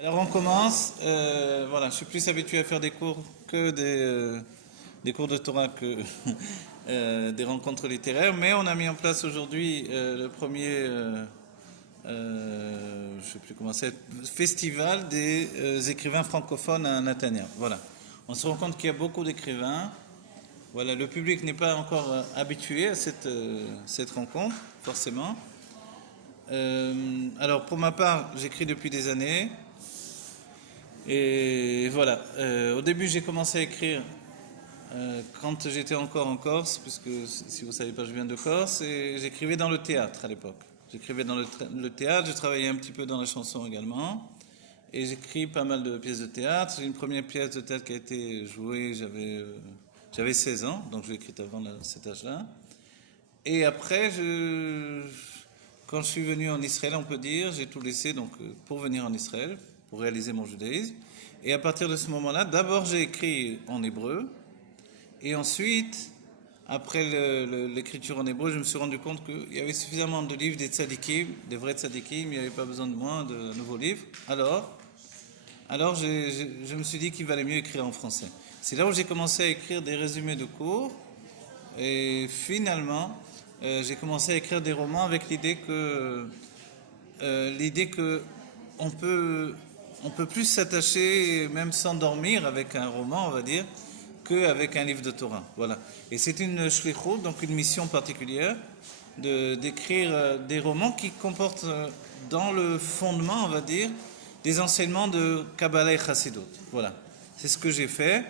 Alors on commence. Voilà, je suis plus habitué à faire des cours que des cours de Torah que des rencontres littéraires, mais on a mis en place aujourd'hui le premier, je sais plus comment c'est, festival des écrivains francophones à Natania. Voilà, on se rend compte qu'il y a beaucoup d'écrivains. Voilà, le public n'est pas encore habitué à cette rencontre, forcément. Alors pour ma part, j'écris depuis des années. Et voilà, au début j'ai commencé à écrire quand j'étais encore en Corse, puisque si vous ne savez pas, je viens de Corse, et j'écrivais dans le théâtre à l'époque. J'écrivais dans le théâtre, je travaillais un petit peu dans la chanson également, et j'écris pas mal de pièces de théâtre. J'ai une première pièce de théâtre qui a été jouée, j'avais 16 ans, donc je l'ai écrite avant cet âge-là. Et après, quand je suis venu en Israël, on peut dire, j'ai tout laissé donc, pour venir en Israël, pour réaliser mon judaïsme. Et à partir de ce moment-là, d'abord j'ai écrit en hébreu, et ensuite, après l'écriture en hébreu, je me suis rendu compte qu'il y avait suffisamment de livres des tzadikim, des vrais tzadikim, il n'y avait pas besoin de moins de nouveaux livres. Alors je me suis dit qu'il valait mieux écrire en français. C'est là où j'ai commencé à écrire des résumés de cours, et finalement, j'ai commencé à écrire des romans avec l'idée que on peut plus s'attacher, même s'endormir avec un roman, on va dire, qu'avec un livre de Torah. Voilà. Et c'est une shlichut, donc une mission particulière, d'écrire des romans qui comportent dans le fondement, on va dire, des enseignements de Kabbalah et Chassidut. Voilà. C'est ce que j'ai fait.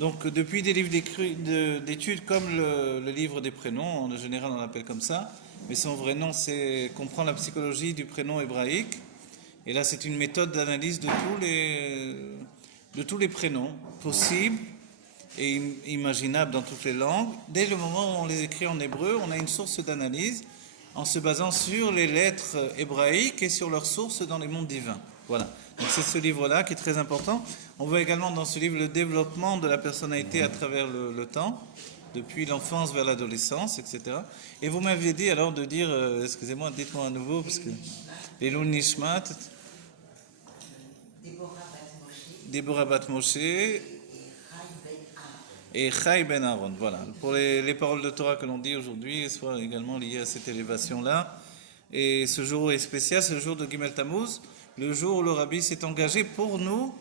Donc depuis des livres d'études comme le livre des prénoms, en général on l'appelle comme ça, mais son vrai nom c'est comprendre la psychologie du prénom hébraïque. Et là c'est une méthode d'analyse de tous les prénoms possibles et imaginables dans toutes les langues. Dès le moment où on les écrit en hébreu, on a une source d'analyse en se basant sur les lettres hébraïques et sur leurs sources dans les mondes divins. Voilà. Donc c'est ce livre-là qui est très important. On voit également dans ce livre le développement de la personnalité à travers le temps, depuis l'enfance vers l'adolescence, etc. Et vous m'aviez dit alors de dire, excusez-moi, dites-moi à nouveau, parce que Elul Nishmat, Deborah Bat Moshe et Chai Ben Aaron. Voilà. Pour les paroles de Torah que l'on dit aujourd'hui, soient également liées à cette élévation-là. Et ce jour est spécial, c'est le jour de Gimel Tammuz, le jour où le Rabbi s'est engagé pour nous,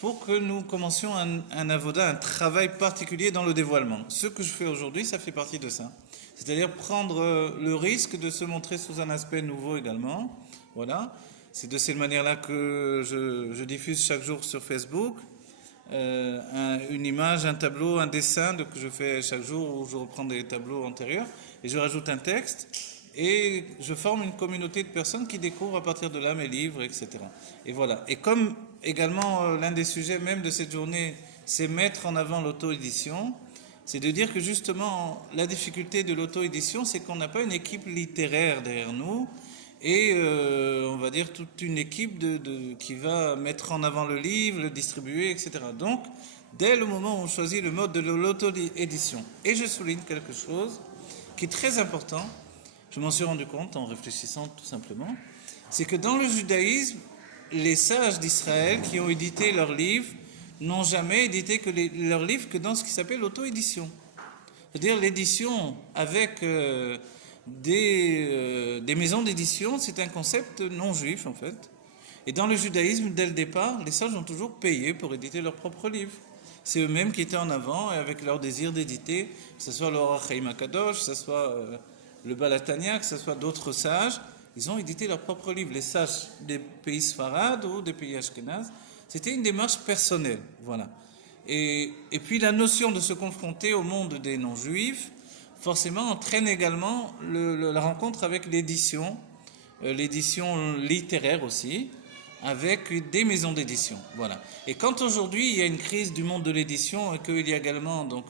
pour que nous commencions un avoda, un travail particulier dans le dévoilement. Ce que je fais aujourd'hui, ça fait partie de ça. C'est-à-dire prendre le risque de se montrer sous un aspect nouveau également. Voilà. C'est de cette manière-là que je diffuse chaque jour sur Facebook une image, un tableau, un dessin que je fais chaque jour où je reprends des tableaux antérieurs et je rajoute un texte. Et je forme une communauté de personnes qui découvrent à partir de là mes livres, etc. Et voilà. Et comme également l'un des sujets même de cette journée, c'est mettre en avant l'auto-édition, c'est de dire que justement la difficulté de l'auto-édition, c'est qu'on n'a pas une équipe littéraire derrière nous et on va dire toute une équipe qui va mettre en avant le livre, le distribuer, etc. Donc, dès le moment où on choisit le mode de l'auto-édition, et je souligne quelque chose qui est très important, je m'en suis rendu compte en réfléchissant tout simplement, c'est que dans le judaïsme, les sages d'Israël qui ont édité leurs livres n'ont jamais édité leurs livres que dans ce qui s'appelle l'auto-édition. C'est-à-dire l'édition avec des maisons d'édition, c'est un concept non juif en fait. Et dans le judaïsme, dès le départ, les sages ont toujours payé pour éditer leurs propres livres. C'est eux-mêmes qui étaient en avant et avec leur désir d'éditer, que ce soit le Orach Chaim HaKadosh, que ce soit le Balatania, que ce soit d'autres sages, ils ont édité leurs propres livres. Les sages des pays Sfarad ou des pays Ashkenaz, c'était une démarche personnelle. Voilà. Et puis la notion de se confronter au monde des non-juifs, forcément entraîne également la rencontre avec l'édition littéraire aussi, avec des maisons d'édition. Voilà. Et quand aujourd'hui il y a une crise du monde de l'édition et qu'il y a également donc,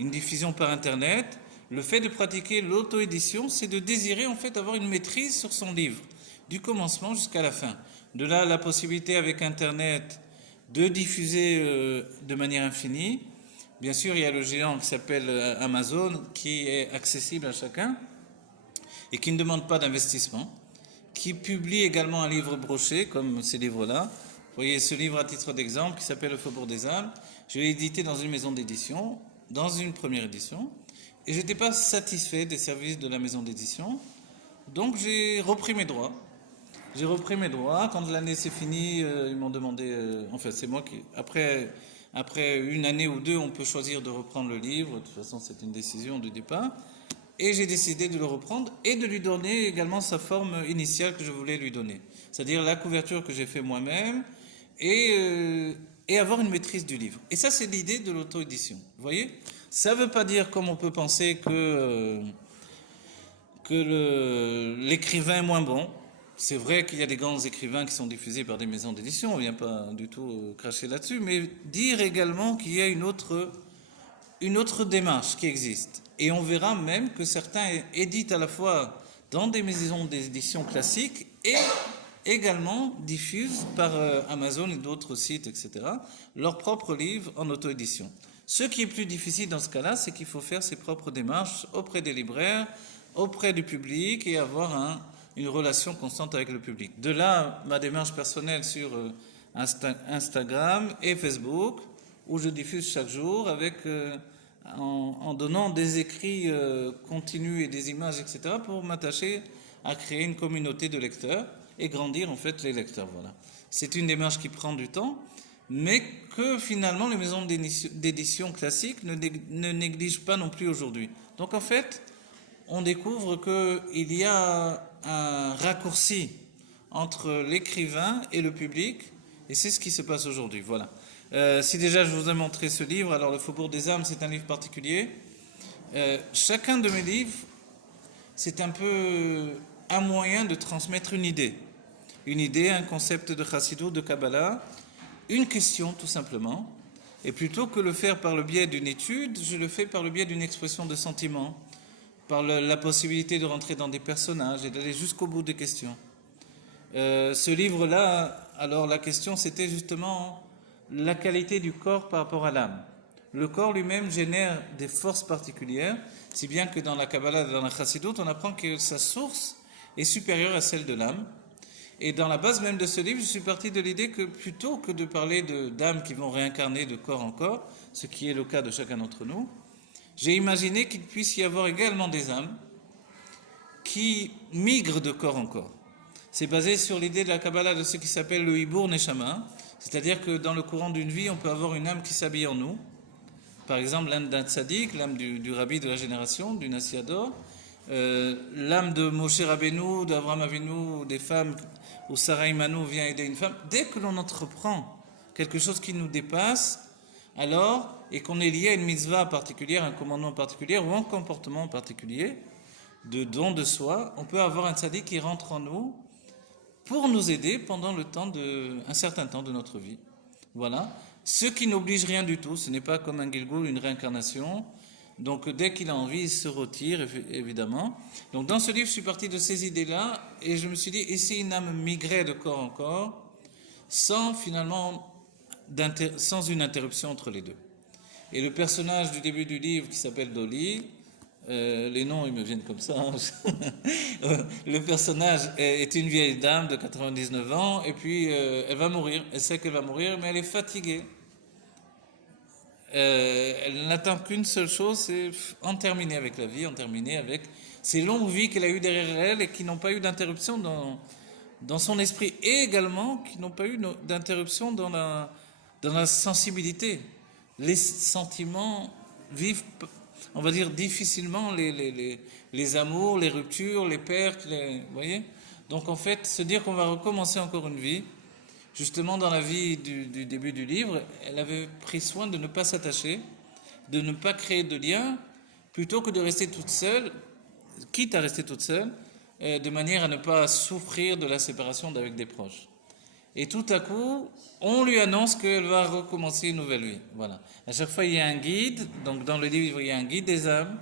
une diffusion par Internet, le fait de pratiquer l'auto-édition, c'est de désirer en fait avoir une maîtrise sur son livre, du commencement jusqu'à la fin. De là, la possibilité avec Internet de diffuser de manière infinie. Bien sûr, il y a le géant qui s'appelle Amazon, qui est accessible à chacun et qui ne demande pas d'investissement. qui publie également un livre broché, comme ces livres-là. Vous voyez ce livre à titre d'exemple qui s'appelle Le Faubourg des âmes. Je l'ai édité dans une maison d'édition, dans une première édition, et je n'étais pas satisfait des services de la maison d'édition, donc j'ai repris mes droits. J'ai repris mes droits. Quand l'année s'est finie, ils m'ont demandé, enfin c'est moi qui, après une année ou deux, on peut choisir de reprendre le livre. De toute façon, c'est une décision du départ. Et j'ai décidé de le reprendre et de lui donner également sa forme initiale que je voulais lui donner. C'est-à-dire la couverture que j'ai fait moi-même et avoir une maîtrise du livre. Et ça, c'est l'idée de l'auto-édition. Vous voyez? Ça ne veut pas dire, comme on peut penser, que l'écrivain est moins bon. C'est vrai qu'il y a des grands écrivains qui sont diffusés par des maisons d'édition, on ne vient pas du tout cracher là-dessus, mais dire également qu'il y a une autre démarche qui existe. Et on verra même que certains éditent à la fois dans des maisons d'édition classiques et également diffusent par Amazon et d'autres sites, etc., leurs propres livres en auto-édition. Ce qui est plus difficile dans ce cas-là, c'est qu'il faut faire ses propres démarches auprès des libraires, auprès du public et avoir une relation constante avec le public. De là, ma démarche personnelle sur Instagram et Facebook, où je diffuse chaque jour en donnant des écrits continus et des images, etc., pour m'attacher à créer une communauté de lecteurs et grandir en fait les lecteurs. Voilà. C'est une démarche qui prend du temps, mais que finalement les maisons d'édition classiques ne négligent pas non plus aujourd'hui. Donc en fait, on découvre qu'il y a un raccourci entre l'écrivain et le public, et c'est ce qui se passe aujourd'hui. Voilà. Si déjà je vous ai montré ce livre, alors Le Faubourg des âmes, c'est un livre particulier. Chacun de mes livres, c'est un peu un moyen de transmettre une idée, un concept de chassidut, de Kabbalah, une question tout simplement. Et plutôt que le faire par le biais d'une étude, je le fais par le biais d'une expression de sentiment, par la possibilité de rentrer dans des personnages et d'aller jusqu'au bout des questions. Ce livre-là, alors la question c'était justement la qualité du corps par rapport à l'âme. Le corps lui-même génère des forces particulières, si bien que dans la Kabbalah, dans la Chassidut, on apprend que sa source est supérieure à celle de l'âme. Et dans la base même de ce livre, je suis parti de l'idée que plutôt que de parler d'âmes qui vont réincarner de corps en corps, ce qui est le cas de chacun d'entre nous, j'ai imaginé qu'il puisse y avoir également des âmes qui migrent de corps en corps. C'est basé sur l'idée de la Kabbalah de ce qui s'appelle le Hibur Neshama, c'est-à-dire que dans le courant d'une vie, on peut avoir une âme qui s'habille en nous. Par exemple, l'âme d'un tzaddik, l'âme du rabbi de la génération, du Nassiador, l'âme de Moshe Rabbeinu, d'Avraham Avinu, des femmes, où Sarah Imanu vient aider une femme. Dès que l'on entreprend quelque chose qui nous dépasse, alors, et qu'on est lié à une mitzvah particulière, un commandement particulier ou un comportement particulier, de don de soi, on peut avoir un tzaddik qui rentre en nous pour nous aider pendant un certain temps de notre vie. Voilà. Ce qui n'oblige rien du tout, ce n'est pas comme un Gilgul, une réincarnation. Donc dès qu'il a envie, il se retire, évidemment. Donc dans ce livre, je suis parti de ces idées-là, et je me suis dit, et si une âme migrait de corps en corps, sans une interruption entre les deux. Et le personnage du début du livre, qui s'appelle Dolly, les noms ils me viennent comme ça, le personnage est une vieille dame de 99 ans, et puis elle va mourir, elle sait qu'elle va mourir, mais elle est fatiguée. Elle n'attend qu'une seule chose, c'est en terminer avec la vie, en terminer avec ces longues vies qu'elle a eues derrière elle et qui n'ont pas eu d'interruption dans son esprit, et également qui n'ont pas eu d'interruption dans la sensibilité. Les sentiments vivent, on va dire, difficilement les amours, les ruptures, les pertes, vous voyez. Donc en fait, se dire qu'on va recommencer encore une vie, justement dans la vie du début du livre, elle avait pris soin de ne pas s'attacher, de ne pas créer de lien, plutôt que de rester toute seule, quitte à rester toute seule, de manière à ne pas souffrir de la séparation d'avec des proches. Et tout à coup, on lui annonce qu'elle va recommencer une nouvelle vie. Voilà. À chaque fois, il y a un guide. Donc, dans le livre, il y a un guide des âmes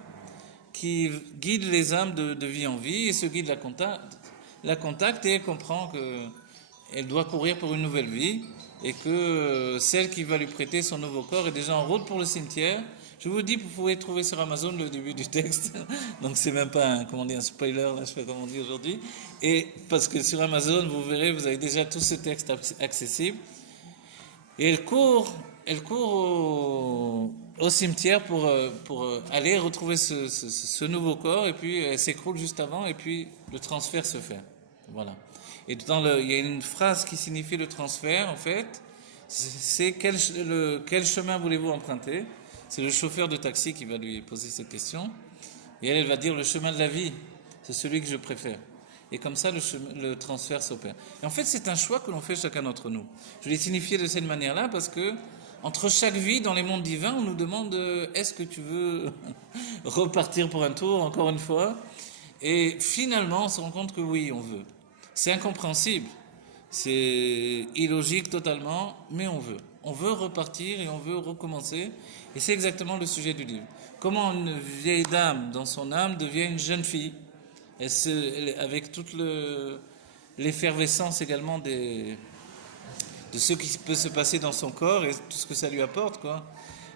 qui guide les âmes de vie en vie. Et ce guide la contacte et elle comprend qu'elle doit courir pour une nouvelle vie et que celle qui va lui prêter son nouveau corps est déjà en route pour le cimetière Je vous dis, vous pouvez trouver sur Amazon le début du texte. Donc c'est même pas un, comment dire, un spoiler, là, je sais pas comment on dit aujourd'hui. Et parce que sur Amazon, vous verrez, vous avez déjà tout ce texte accessible. Et elle court au cimetière pour aller retrouver ce nouveau corps. Et puis elle s'écroule juste avant. Et puis le transfert se fait. Voilà. Et il y a une phrase qui signifie le transfert, en fait. C'est quel chemin voulez-vous emprunter? C'est le chauffeur de taxi qui va lui poser cette question. Et elle va dire le chemin de la vie. C'est celui que je préfère. Et comme ça, le transfert s'opère. Et en fait, c'est un choix que l'on fait chacun d'entre nous. Je l'ai signifié de cette manière-là parce que, entre chaque vie, dans les mondes divins, on nous demande est-ce que tu veux repartir pour un tour, encore une fois? Et finalement, on se rend compte que oui, on veut. C'est incompréhensible. C'est illogique totalement, mais on veut. On veut repartir et on veut recommencer. Et c'est exactement le sujet du livre. Comment une vieille dame, dans son âme, devient une jeune fille avec toute l'effervescence également de ce qui peut se passer dans son corps et tout ce que ça lui apporte, quoi.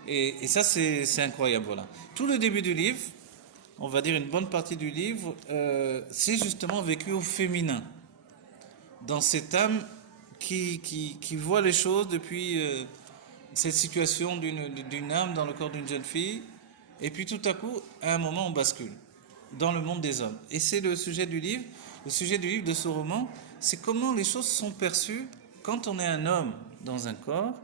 Et ça, c'est incroyable, voilà. Tout le début du livre, on va dire une bonne partie du livre, c'est justement vécu au féminin. Dans cette âme qui voit les choses depuis cette situation d'une âme dans le corps d'une jeune fille, et puis tout à coup, à un moment, on bascule dans le monde des hommes. Et c'est le sujet du livre. Le sujet du livre de ce roman, c'est comment les choses sont perçues quand on est un homme dans un corps,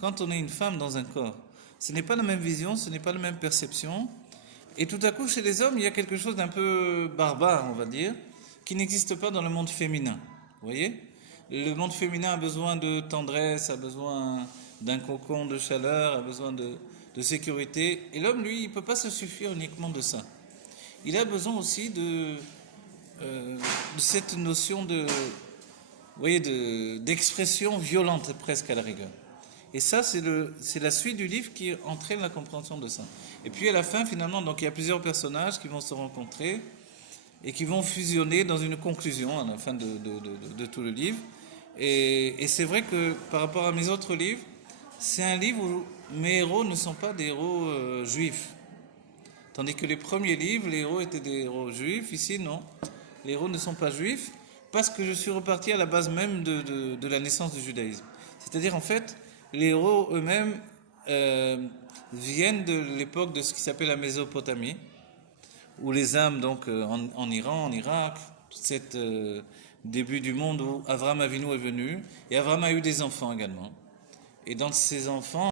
quand on est une femme dans un corps. Ce n'est pas la même vision, ce n'est pas la même perception. Et tout à coup, chez les hommes, il y a quelque chose d'un peu barbare, on va dire, qui n'existe pas dans le monde féminin. Vous voyez ? Le monde féminin a besoin de tendresse, a besoin d'un cocon de chaleur, a besoin de sécurité. Et l'homme, lui, il ne peut pas se suffire uniquement de ça. Il a besoin aussi de cette notion d'expression violente presque à la rigueur. Et ça, c'est la suite du livre qui entraîne la compréhension de ça. Et puis à la fin, finalement, donc il y a plusieurs personnages qui vont se rencontrer et qui vont fusionner dans une conclusion à la fin de tout le livre. Et c'est vrai que par rapport à mes autres livres, c'est un livre où mes héros ne sont pas des héros juifs. Tandis que les premiers livres, les héros étaient des héros juifs. Ici, non. Les héros ne sont pas juifs parce que je suis reparti à la base même de la naissance du judaïsme. C'est-à-dire, en fait, les héros eux-mêmes viennent de l'époque de ce qui s'appelle la Mésopotamie, où les âmes, donc, en Iran, en Irak, cet début du monde où Avraham Avinu est venu, et Avraham a eu des enfants également. Et dans ces enfants,